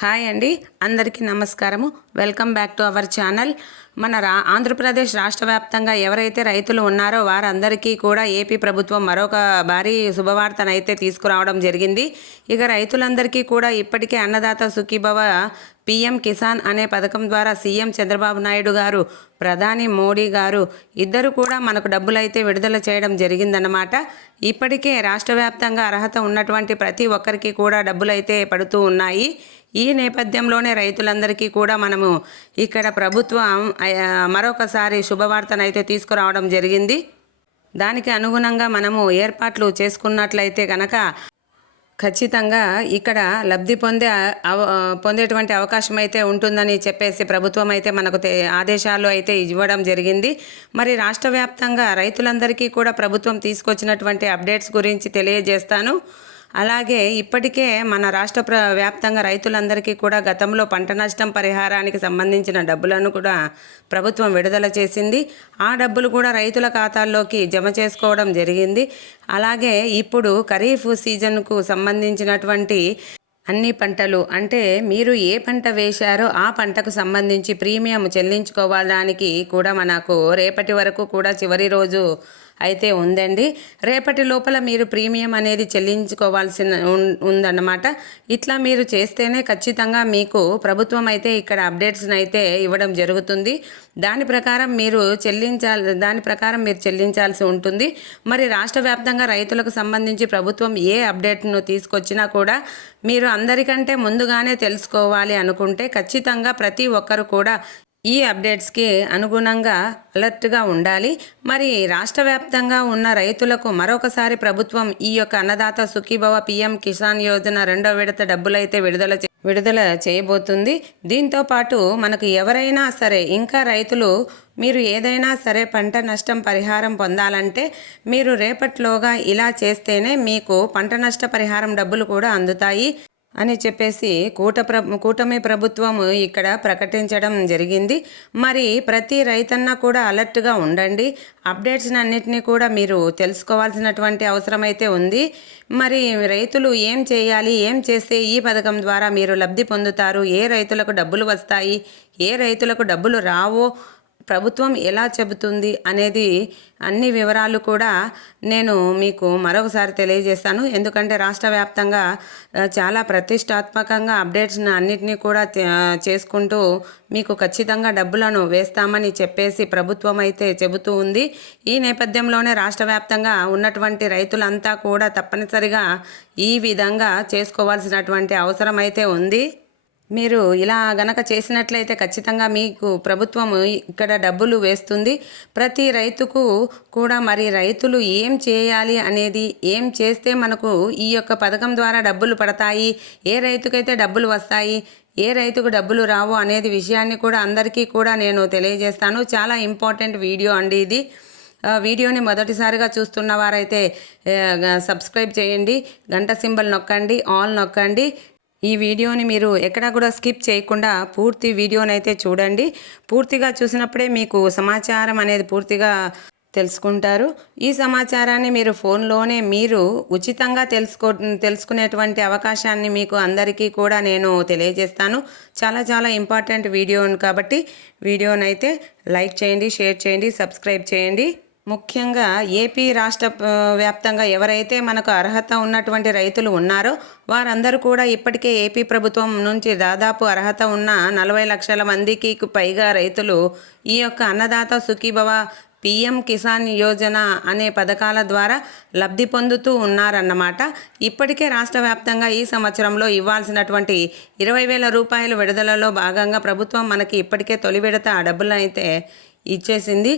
Hi అండి, అందరికీ నమస్కారము. Welcome back to our channel. మన ఆంధ్రప్రదేశ్ రాష్ట్ర వ్యాప్తంగా ఎవరైతే రైతులు ఉన్నారో వారందరికీ కూడా ఏపీ ప్రభుత్వం మరొక భారీ శుభవార్తనైతే తీసుకురావడం జరిగింది. ఇక రైతులందరికీ కూడా ఇప్పటికే అన్నదాత సుఖీభవ పీఎం కిసాన్ అనే పథకం ద్వారా సీఎం చంద్రబాబు నాయుడు గారు, ప్రధాని మోడీ గారు ఇద్దరు కూడా మనకు డబ్బులైతే విడుదల చేయడం జరిగిందన్నమాట. ఇప్పటికే రాష్ట్ర వ్యాప్తంగా అర్హత ఉన్నటువంటి ప్రతి ఒక్కరికి కూడా డబ్బులైతే పడుతూ ఉన్నాయి. ఈ నేపథ్యంలోనే రైతులందరికీ కూడా మనము ఇక్కడ ప్రభుత్వం మరొకసారి శుభవార్తనైతే తీసుకురావడం జరిగింది. దానికి అనుగుణంగా మనము ఏర్పాట్లు చేసుకున్నట్లయితే కనుక ఖచ్చితంగా ఇక్కడ లబ్ధి పొందేటువంటి అవకాశం అయితే ఉంటుందని చెప్పేసి ప్రభుత్వం అయితే మనకు ఆదేశాలు అయితే ఇవ్వడం జరిగింది. మరి రాష్ట్ర వ్యాప్తంగా రైతులందరికీ కూడా ప్రభుత్వం తీసుకొచ్చినటువంటి అప్డేట్స్ గురించి తెలియజేస్తాను. అలాగే ఇప్పటికే మన రాష్ట్ర వ్యాప్తంగా రైతులందరికీ కూడా గతంలో పంట నష్టం పరిహారానికి సంబంధించిన డబ్బులను కూడా ప్రభుత్వం విడుదల చేసింది. ఆ డబ్బులు కూడా రైతుల ఖాతాల్లోకి జమ చేసుకోవడం జరిగింది. అలాగే ఇప్పుడు ఖరీఫ్ సీజన్కు సంబంధించినటువంటి అన్ని పంటలు, అంటే మీరు ఏ పంట వేశారో ఆ పంటకు సంబంధించి ప్రీమియం చెల్లించుకోవడానికి కూడా మనకు రేపటి వరకు కూడా చివరి రోజు అయితే ఉందండి. రేపటి లోపల మీరు ప్రీమియం అనేది చెల్లించుకోవాల్సిన ఉందన్నమాట. ఇట్లా మీరు చేస్తేనే ఖచ్చితంగా మీకు ప్రభుత్వం అయితే ఇక్కడ అప్డేట్స్ని అయితే ఇవ్వడం జరుగుతుంది. దాని ప్రకారం మీరు చెల్లించాల్సి ఉంటుంది. మరి రాష్ట్ర వ్యాప్తంగా రైతులకు సంబంధించి ప్రభుత్వం ఏ అప్డేట్ను తీసుకొచ్చినా కూడా మీరు అందరికంటే ముందుగానే తెలుసుకోవాలి అనుకుంటే ఖచ్చితంగా ప్రతి ఒక్కరు కూడా ఈ అప్డేట్స్కి అనుగుణంగా అలర్ట్గా ఉండాలి. మరి రాష్ట్ర వ్యాప్తంగా ఉన్న రైతులకు మరొకసారి ప్రభుత్వం ఈ యొక్క అన్నదాత సుఖీభవ పీఎం కిసాన్ యోజన 2వ విడత డబ్బులైతే విడుదల చేయబోతుంది. దీంతో పాటు మనకు ఎవరైనా సరే ఇంకా రైతులు మీరు ఏదైనా సరే పంట నష్టం పరిహారం పొందాలంటే మీరు రేపటిలోగా ఇలా చేస్తేనే మీకు పంట నష్ట పరిహారం డబ్బులు కూడా అందుతాయి అని చెప్పేసి కూటమి ప్రభుత్వం ఇక్కడ ప్రకటించడం జరిగింది. మరి ప్రతి రైతన్న కూడా అలర్ట్గా ఉండండి. అప్డేట్స్ అన్నిటినీ కూడా మీరు తెలుసుకోవాల్సినటువంటి అవసరం అయితే ఉంది. మరి రైతులు ఏం చేయాలి, ఏం చేస్తే ఈ పథకం ద్వారా మీరు లబ్ధి పొందుతారు, ఏ రైతులకు డబ్బులు వస్తాయి, ఏ రైతులకు డబ్బులు రావో ప్రభుత్వం ఎలా చెబుతుంది అనేది అన్ని వివరాలు కూడా నేను మీకు మరొకసారి తెలియజేస్తాను. ఎందుకంటే రాష్ట్ర వ్యాప్తంగా చాలా ప్రతిష్టాత్మకంగా అప్డేట్స్ని అన్నిటినీ కూడా చేసుకుంటూ మీకు ఖచ్చితంగా డబ్బులను వేస్తామని చెప్పేసి ప్రభుత్వం అయితే చెబుతూ ఉంది. ఈ నేపథ్యంలోనే రాష్ట్ర వ్యాప్తంగా ఉన్నటువంటి రైతులంతా కూడా తప్పనిసరిగా ఈ విధంగా చేసుకోవాల్సినటువంటి అవసరం అయితే ఉంది. మీరు ఇలా గనక చేసినట్లయితే ఖచ్చితంగా మీకు ప్రభుత్వం ఇక్కడ డబ్బులు వేస్తుంది. ప్రతి రైతుకు కూడా మరి రైతులు ఏం చేయాలి అనేది, ఏం చేస్తే మనకు ఈ యొక్క పథకం ద్వారా డబ్బులు పడతాయి, ఏ రైతుకైతే డబ్బులు వస్తాయి, ఏ రైతుకు డబ్బులు రావు అనేది విషయాన్ని కూడా అందరికీ కూడా నేను తెలియజేస్తాను. చాలా ఇంపార్టెంట్ వీడియో అండి ఇది. వీడియోని మొదటిసారిగా చూస్తున్న వారైతే సబ్స్క్రైబ్ చేయండి, గంట సింబల్ నొక్కండి, ఆల్ నొక్కండి. ఈ వీడియోని మీరు ఎక్కడా కూడా స్కిప్ చేయకుండా పూర్తి వీడియోనైతే చూడండి. పూర్తిగా చూసినప్పుడే మీకు సమాచారం అనేది పూర్తిగా తెలుసుకుంటారు. ఈ సమాచారాన్ని మీరు ఫోన్లోనే మీరు ఉచితంగా తెలుసుకునేటువంటి అవకాశాన్ని మీకు అందరికీ కూడా నేను తెలియజేస్తాను. చాలా ఇంపార్టెంట్ వీడియో కాబట్టి వీడియోనైతే లైక్ చేయండి, షేర్ చేయండి, సబ్స్క్రైబ్ చేయండి. ముఖ్యంగా ఏపీ రాష్ట్ర వ్యాప్తంగా ఎవరైతే మనకు అర్హత ఉన్నటువంటి రైతులు ఉన్నారో వారందరూ కూడా ఇప్పటికే ఏపీ ప్రభుత్వం నుంచి దాదాపు అర్హత ఉన్న 40 లక్షల మందికి పైగా రైతులు ఈ యొక్క అన్నదాత సుఖీభవ పీఎం కిసాన్ యోజన అనే పథకాల ద్వారా లబ్ధి పొందుతూ ఉన్నారన్నమాట. ఇప్పటికే రాష్ట్ర వ్యాప్తంగా ఈ సంవత్సరంలో ఇవ్వాల్సినటువంటి 20,000 రూపాయల విడుదలలో భాగంగా ప్రభుత్వం మనకి ఇప్పటికే తొలి విడత డబ్బులను అయితే ఇచ్చేసింది.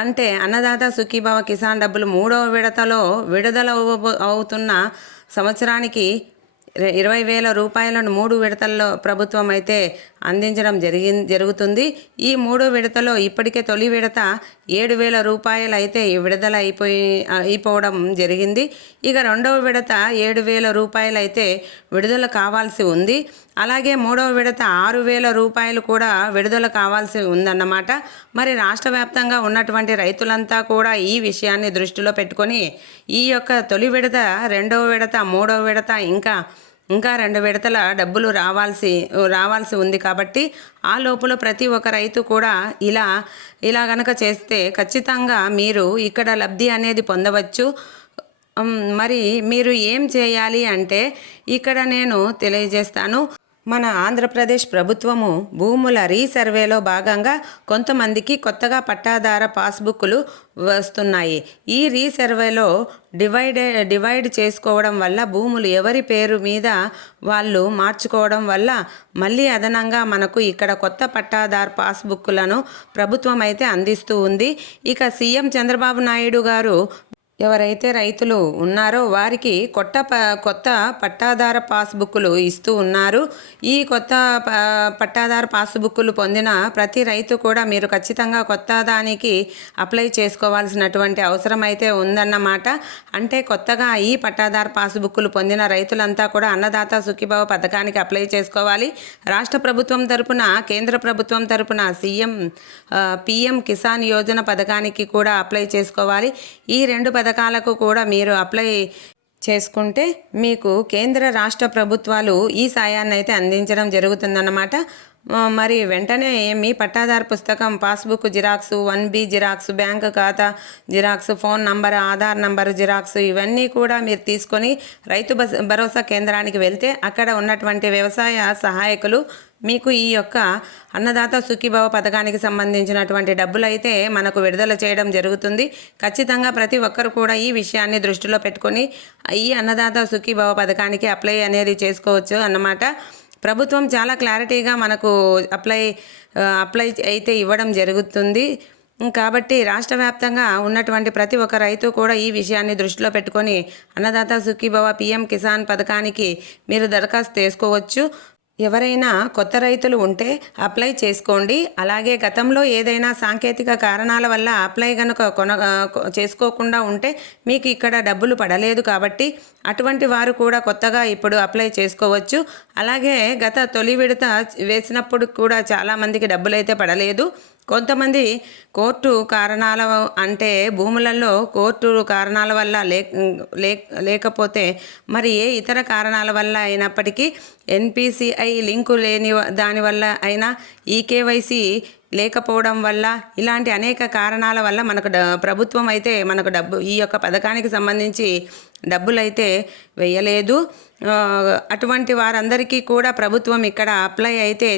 అంటే అన్నదాత సుఖీభవ కిసాన్ డబ్బులు 3వ విడతలో విడుదల అవుతున్న సంవత్సరానికి 20,000 రూపాయలను 3 విడతల్లో ప్రభుత్వం అయితే అందించడం జరుగుతుంది. ఈ 3వ విడతలో ఇప్పటికే తొలి విడత 7,000 రూపాయలు అయితే విడుదల అయిపోవడం జరిగింది. ఇక 2వ విడత 7,000 రూపాయలు అయితే విడుదల కావాల్సి ఉంది. అలాగే 3వ విడత 6,000 రూపాయలు కూడా విడుదల కావాల్సి ఉందన్నమాట. మరి రాష్ట్ర వ్యాప్తంగా ఉన్నటువంటి రైతులంతా కూడా ఈ విషయాన్ని దృష్టిలో పెట్టుకొని ఈ యొక్క తొలి విడత, 2వ విడత, 3వ విడత ఇంకా ఇంకా 2 విడతల డబ్బులు రావాల్సి ఉంది కాబట్టి ఆ లోపల ప్రతి ఒక్క రైతు కూడా ఇలా గనక చేస్తే ఖచ్చితంగా మీరు ఇక్కడ లబ్ధి అనేది పొందవచ్చు. మరి మీరు ఏం చేయాలి అంటే ఇక్కడ నేను తెలియజేస్తాను. మన ఆంధ్రప్రదేశ్ ప్రభుత్వము భూముల రీసర్వేలో భాగంగా కొంతమందికి కొత్తగా పట్టాదార పాస్బుక్లు వస్తున్నాయి. ఈ రీసర్వేలో డివైడ్ చేసుకోవడం వల్ల భూములు ఎవరి పేరు మీద వాళ్ళు మార్చుకోవడం వల్ల మళ్ళీ అదనంగా మనకు ఇక్కడ కొత్త పట్టాదార పాస్బుక్లను ప్రభుత్వం అయితే అందిస్తూ ఉంది. ఇక సీఎం చంద్రబాబు నాయుడు గారు ఎవరైతే రైతులు ఉన్నారో వారికి కొత్త పట్టాదార పాస్బుక్లు ఇస్తూ ఉన్నారు. ఈ కొత్త పట్టాదార పాస్బుక్లు పొందిన ప్రతి రైతు కూడా మీరు ఖచ్చితంగా కొత్త దానికి అప్లై చేసుకోవాల్సినటువంటి అవసరం అయితే ఉందన్నమాట. అంటే కొత్తగా ఈ పట్టాదార పాస్బుక్లు పొందిన రైతులంతా కూడా అన్నదాత సుఖీభవ పథకానికి అప్లై చేసుకోవాలి. రాష్ట్ర ప్రభుత్వం తరపున కేంద్ర ప్రభుత్వం తరపున పిఎం కిసాన్ యోజన పథకానికి కూడా అప్లై చేసుకోవాలి. ఈ 2 పథకాలకు కూడా మీరు అప్లై చేసుకుంటే మీకు కేంద్ర రాష్ట్ర ప్రభుత్వాలు ఈ సాయాన్ని అయితే అందించడం జరుగుతుందన్నమాట. మరి వెంటనే మీ పట్టాదారు పుస్తకం, passbook xerox, 1B xerox, bank ఖాతా xerox, phone number, Aadhaar number xerox ఇవన్నీ కూడా మీరు తీసుకొని రైతు భరోసా కేంద్రానికి వెళ్తే అక్కడ ఉన్నటువంటి వ్యవసాయ సహాయకులు మీకు ఈ యొక్క అన్నదాత సుఖీభవ పథకానికి సంబంధించినటువంటి డబ్బులు అయితే మనకు విడుదల చేయడం జరుగుతుంది. ఖచ్చితంగా ప్రతి ఒక్కరు కూడా ఈ విషయాన్ని దృష్టిలో పెట్టుకొని ఈ అన్నదాత సుఖీభవ పథకానికి అప్లై అనేది చేసుకోవచ్చు అన్నమాట. ప్రభుత్వం చాలా క్లారిటీగా మనకు అప్లై అయితే ఇవ్వడం జరుగుతుంది. కాబట్టి రాష్ట్ర వ్యాప్తంగా ఉన్నటువంటి ప్రతి ఒక్క రైతు కూడా ఈ విషయాన్ని దృష్టిలో పెట్టుకొని అన్నదాత సుఖీభవ పిఎం కిసాన్ పథకానికి మీరు దరఖాస్తు చేసుకోవచ్చు. ఎవరైనా కొత్త రైతులు ఉంటే అప్లై చేసుకోండి. అలాగే గతంలో ఏదైనా సాంకేతిక కారణాల వల్ల అప్లై కనుక చేసుకోకుండా ఉంటే మీకు ఇక్కడ డబ్బులు పడలేదు కాబట్టి అటువంటి వారు కూడా కొత్తగా ఇప్పుడు అప్లై చేసుకోవచ్చు. అలాగే గత తొలి విడత వేసినప్పుడు కూడా చాలామందికి డబ్బులు అయితే పడలేదు. కొంతమంది కోర్టు కారణాల అంటే భూములలో కోర్టు కారణాల వల్ల లేకపోతే మరి ఏ ఇతర కారణాల వల్ల అయినప్పటికీ ఎన్పిసిఐ లింకు లేని దానివల్ల అయినా ఈకేవైసీ లేకపోవడం వల్ల ఇలాంటి అనేక కారణాల వల్ల మనకు ప్రభుత్వం అయితే మనకు ఈ యొక్క పథకానికి సంబంధించి డబ్బులైతే వేయలేదు. అటువంటి వారందరికీ కూడా ప్రభుత్వం ఇక్కడ అప్లై అయితే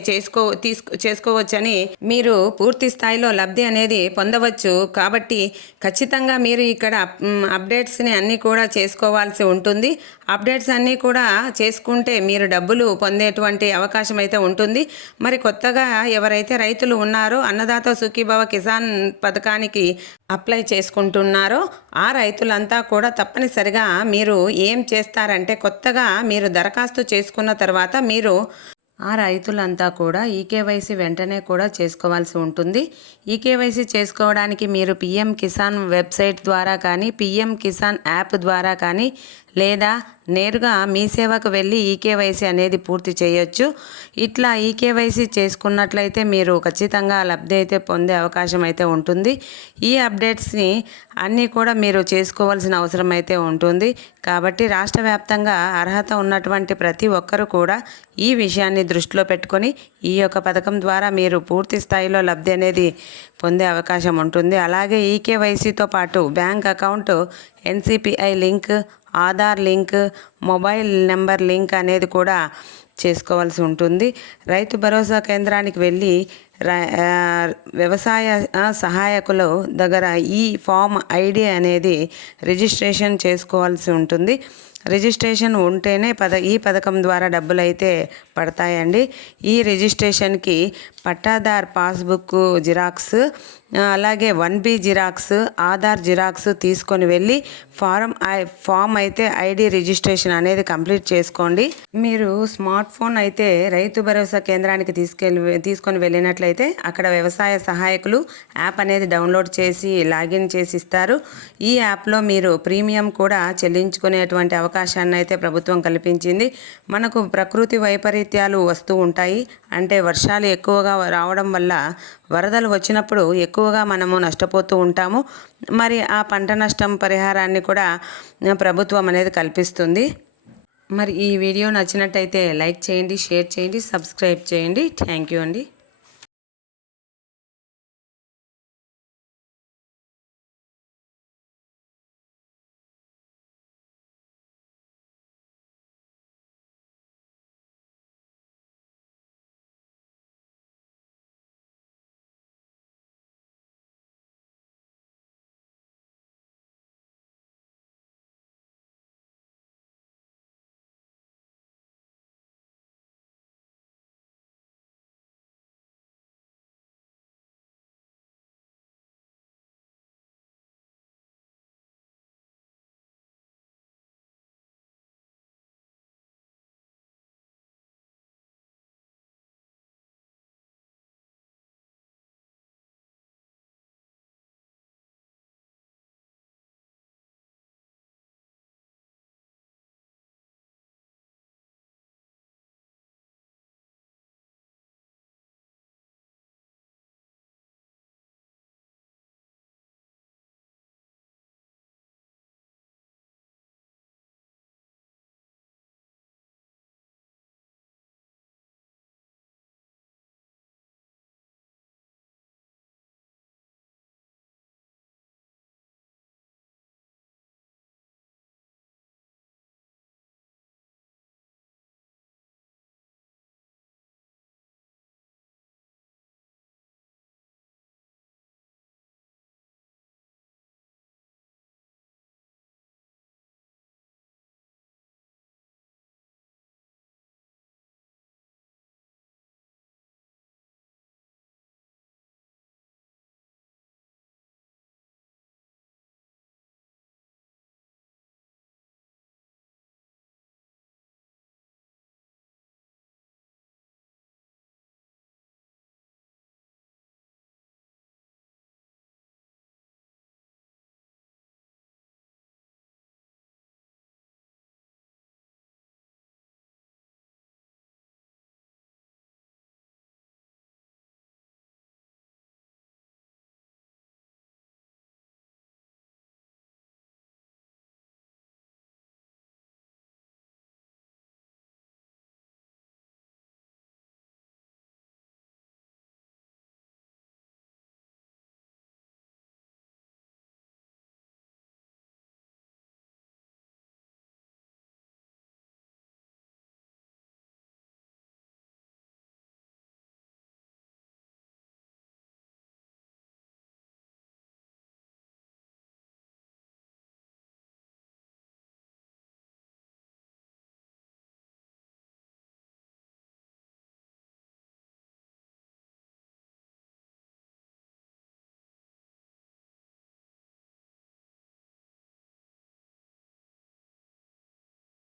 చేసుకోవచ్చని మీరు పూర్తి స్థాయిలో లబ్ధి అనేది పొందవచ్చు. కాబట్టి ఖచ్చితంగా మీరు ఇక్కడ అప్డేట్స్ని అన్నీ కూడా చేసుకోవాల్సి ఉంటుంది. అప్డేట్స్ అన్నీ కూడా చేసుకుంటే మీరు డబ్బులు పొందేటువంటి అవకాశం అయితే ఉంటుంది. మరి కొత్తగా ఎవరైతే రైతులు ఉన్నారో అన్నదాత సుఖీభవ కిసాన్ పథకానికి అప్లై చేసుకుంటున్నారో ఆ రైతులంతా కూడా తప్పనిసరిగా మీరు ఏం చేస్తారంటే కొత్తగా మీరు దరఖాస్తు చేసుకున్న తర్వాత మీరు ఆ రైతులంతా కూడా ఈకేవైసీ వెంటనే కూడా చేసుకోవాల్సి ఉంటుంది. ఈకేవైసీ చేసుకోవడానికి మీరు పిఎం కిసాన్ వెబ్సైట్ ద్వారా కానీ పిఎం కిసాన్ యాప్ ద్వారా కానీ లేదా నేరుగా మీ సేవకు వెళ్ళి ఈకేవైసీ అనేది పూర్తి చేయొచ్చు. ఇట్లా ఈకేవైసీ చేసుకున్నట్లయితే మీరు ఖచ్చితంగా లబ్ధి అయితే పొందే అవకాశం అయితే ఉంటుంది. ఈ అప్డేట్స్ని అన్నీ కూడా మీరు చేసుకోవాల్సిన అవసరం అయితే ఉంటుంది. కాబట్టి రాష్ట్ర వ్యాప్తంగా అర్హత ఉన్నటువంటి ప్రతి ఒక్కరూ కూడా ఈ విషయాన్ని దృష్టిలో పెట్టుకొని ఈ యొక్క పథకం ద్వారా మీరు పూర్తి స్థాయిలో లబ్ధి అనేది పొందే అవకాశం ఉంటుంది. అలాగే ఈకేవైసీతో పాటు bank account, NCPI link, Aadhaar link, mobile number link అనేది కూడా చేసుకోవాల్సి ఉంటుంది. రైతు భరోసా కేంద్రానికి వెళ్ళి వ్యవసాయ సహాయకుల దగ్గర ఈ ఫామ్ ఐడి అనేది రిజిస్ట్రేషన్ చేసుకోవాల్సి ఉంటుంది. రిజిస్ట్రేషన్ ఉంటేనే ఈ పథకం ద్వారా డబ్బులు అయితే పడతాయండి. ఈ రిజిస్ట్రేషన్కి పట్టాదార్ పాస్బుక్ జిరాక్స్, అలాగే 1B జిరాక్స్, ఆధార్ జిరాక్స్ తీసుకొని వెళ్ళి ఫామ్ అయితే ఐడి రిజిస్ట్రేషన్ అనేది కంప్లీట్ చేసుకోండి. మీరు స్మార్ట్ ఫోన్ అయితే రైతు భరోసా కేంద్రానికి తీసుకొని వెళ్ళినట్లయితే అక్కడ వ్యవసాయ సహాయకులు యాప్ అనేది డౌన్లోడ్ చేసి లాగిన్ చేసి ఇస్తారు. ఈ యాప్లో మీరు ప్రీమియం కూడా చెల్లించుకునేటువంటి అవకాశాన్ని అయితే ప్రభుత్వం కల్పించింది. మనకు ప్రకృతి వైపరీత్యాలు వస్తూ ఉంటాయి. అంటే వర్షాలు ఎక్కువగా రావడం వల్ల వరదలు వచ్చినప్పుడు ఎక్కువగా మనము నష్టపోతూ ఉంటాము. మరి ఆ పంట నష్టం పరిహారాన్ని కూడా ప్రభుత్వం అనేది కల్పిస్తుంది. మరి ఈ వీడియో నచ్చినట్టయితే లైక్ చేయండి, షేర్ చేయండి, సబ్స్క్రైబ్ చేయండి. థ్యాంక్ యూ అండి.